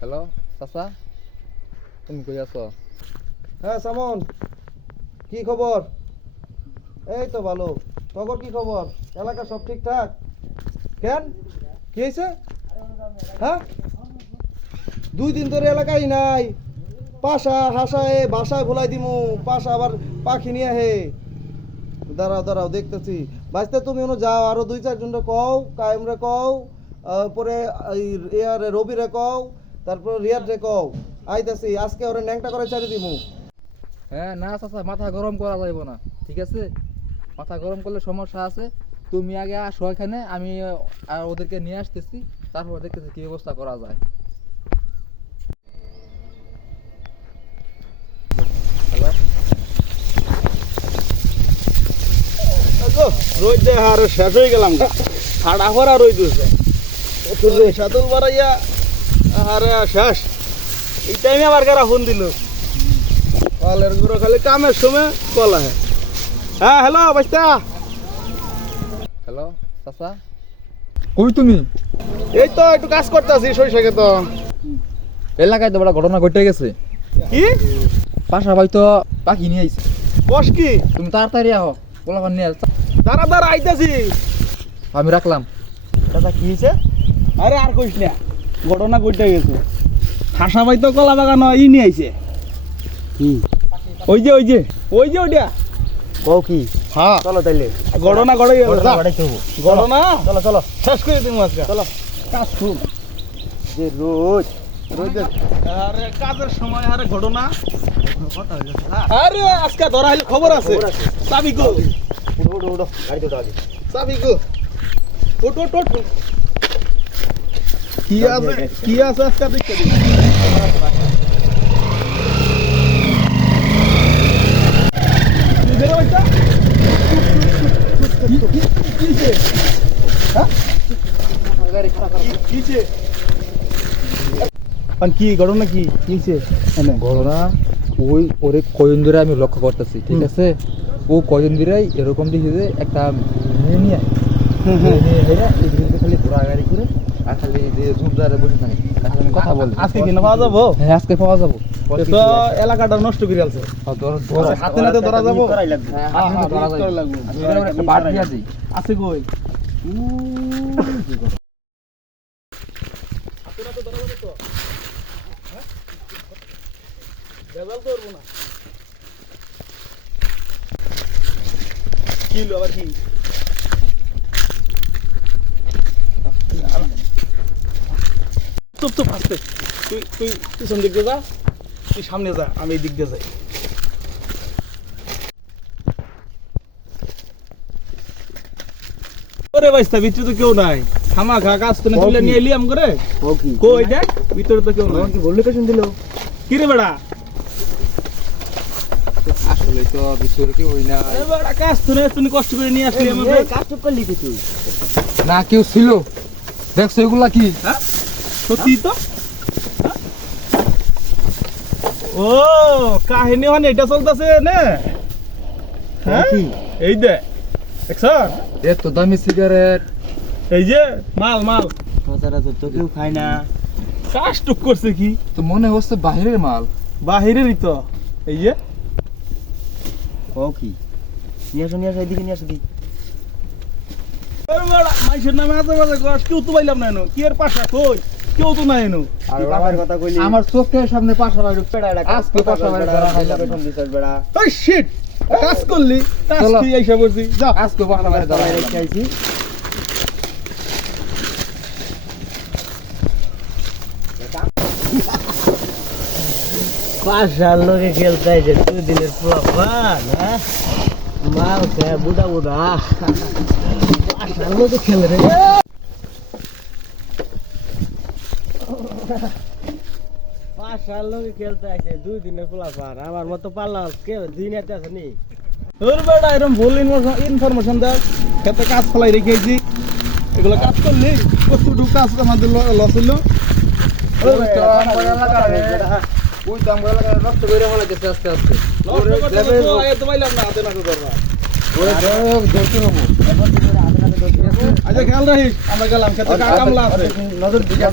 Hello চাচা তুমি কই আছো? হ্যাঁ সামন। কি খবর? এই তো ভালো। তখন কি খবর? এলাকা সব ঠিকঠাক? কেন? কি হয়েছে? হ্যাঁ? দুই দিন ধরে এলাকায় নাই। পাশা হাসায়, বাসায় ভুলাই দিমু। পাশা আবার পাখি নিয়ে হে দাঁড়াও দাঁড়াও, দেখতেছি। বাঁচতে তুমি ওনো যাও, আরও দুই, চারজন রে কও, কায়েম রে কও পরে ইয়ার রবি রে কও তারপর রিয়াদ রে কও আইতাছি আজকে ওরে ন্যাংটা করে ছাড়ি দিমু। হ্যাঁ না চাচা মাথা গরম করা যাইব না ঠিক আছে? মাথা গরম করলে সমস্যা আছে। তুমি আগে আসো এখানে আমি আর ওদেরকে নিয়ে আসতেছি তারপর দেখতেছি কি ব্যবস্থা করা যায়। হ্যালো রোজ দে আর শেষ হয়ে গেলাম হাড়া ভরা রই দিছে সাদুল বাড়াইয়া আরে শেষ। এই টাইমে আবার কারা ফোন দিল? কলের গুঁড়ো খালি কামের সময় কল আহে। হ্যাঁ হ্যালো বাস্তা হ্যালো চাচা। কই তুমি? এই তো একটু কাজ করতেছি সরিষাকে তো এলাকায় তো বড় ঘটনা ঘটে গেছে। কি? পাশা ভাই তো পাখি নিয়ে আইছে। বস কি? তুমি তাড়াতাড়ি আহো পোলাপান নিয়ে আস। দাঁড়া দাঁড়া আইতাছি। আমি রাখলাম। দাদা কি হয়েছে আরে আর কইস না। ঘটনা ঘটে গেছে। হাসা ভাই তো কলা বাগান ই নিয়ে আইছে। ওই যে ওই যে ওই যে ওইটা। ও কি? হ্যাঁ। চলো তাইলে। ঘটনা ঘটে হব। ঘটনা? চলো চলো। শেষ করে দিন আজকে। চলো। কাজ শুন যে রোজ আরে কাজের সময় আরে ঘটনা। আরে আজকে ধরা হইলে খবর আছে। চাবি গো চাবি গো ওট ওট ওট কি আছে? কি আছে আজকে দেখতে কি ঘটনা কি কিছে ঘটনা ওই ওরে কয়দিন ধরে আমি লক্ষ্য করতেছি ঠিক আছে? ও কয়দিন ধরে এরকম দেখি যে একটা মেয়ে নিয়ে নিয়ে খালি ঘোরাগাড়ি করে আর খালি যে বসে থাকে। কথা বলি আজকে কিনা পাওয়া যাব? হ্যাঁ আজকে পাওয়া যাব। তো এলাকাটা নষ্ট করে আছে হ্যাঁ, ধর- ধরো। হাতে নাতে ধরা যাব? করাই লাগবে হ্যাঁ, হ্যাঁ, হাতে হ্যাঁ, ধরা ধরা যাবে। লাগবে। আমি এবার একটা বাট দিয়া দিই। আছে কই কিলো আবার কি চুপ চুপ আসতে তুই তুই পিছন দিক দিয়ে যা তুই সামনে যা আমি এই দিক দিয়ে যাই। ওরে বাইস্তা ভিতরে তো কেউ নাই। তো না তুলে? নিয়ে করে? কই দেখ ভিতরে তো কেউ নাই। কি লোকেশন দিল কি রে বেড়া? আসলে তো ভিতরে কেউ না বেড়া কাজ তো না তুমি কষ্ট করে নিয়ে আসলি আমাকে। কাজ তো করলি তুই। না কেউ ছিল। দেখছ এগুলা কি? হ্যাঁ? সত্যি তো? ও কাহিনী মানে এটা চলতেছে না। হ্যাঁ? এই দে দেখছ এত দামি সিগারেট এই যে মাল মাল। সচরাচর তো কেউ খায় না। কাজ টুক করছে কি? তো মনে হচ্ছে বাহিরের মাল। বাহিরেরই তো। এই যে। ও কি? নিয়ে আসো নিয়ে আসো এদিকে নিয়ে আসো দি ওরে বেড়া মাইসের নামে এত বাজে গাছ কেউ তো পাইলাম না কি এর পাশা কই? কেউ তো নাই কইলি। আমার চোখের সামনে পাশা বাড়ি বেড়া এটা আজকে পাশা বাড়ি ধরা খাইলাম না। লোকেশন বেড়া। ওই শিট কাজ করলি কাজ তুই আইসা বলছি যা। আজকে পাশা বাড়ি ধরা দাঁড়াই রেখে আইছি। পাঁচার লোকে খেলতে আছে দুই দিনের পোলাপান হ্যাঁ? মাল খায় বুড়া বুড়া পাঁচার লোকে খেলে রে। পাঁচার লোকে খেলতে আছে দুই আমার মতো পাল্লা দুই নেতে আছে নি। তোর বেটা এরকম ভুল ইনফরমেশন দেয় খেতে কাজ ফলাই রেখেছি। এগুলো কাজ করলি কতটুকু কাজ আমাদের লস হইল ওই আস্তে আস্তে। আচ্ছা খেয়াল রাখিস আমরা গেলাম খেতে কামলা আছে? নজর দিকে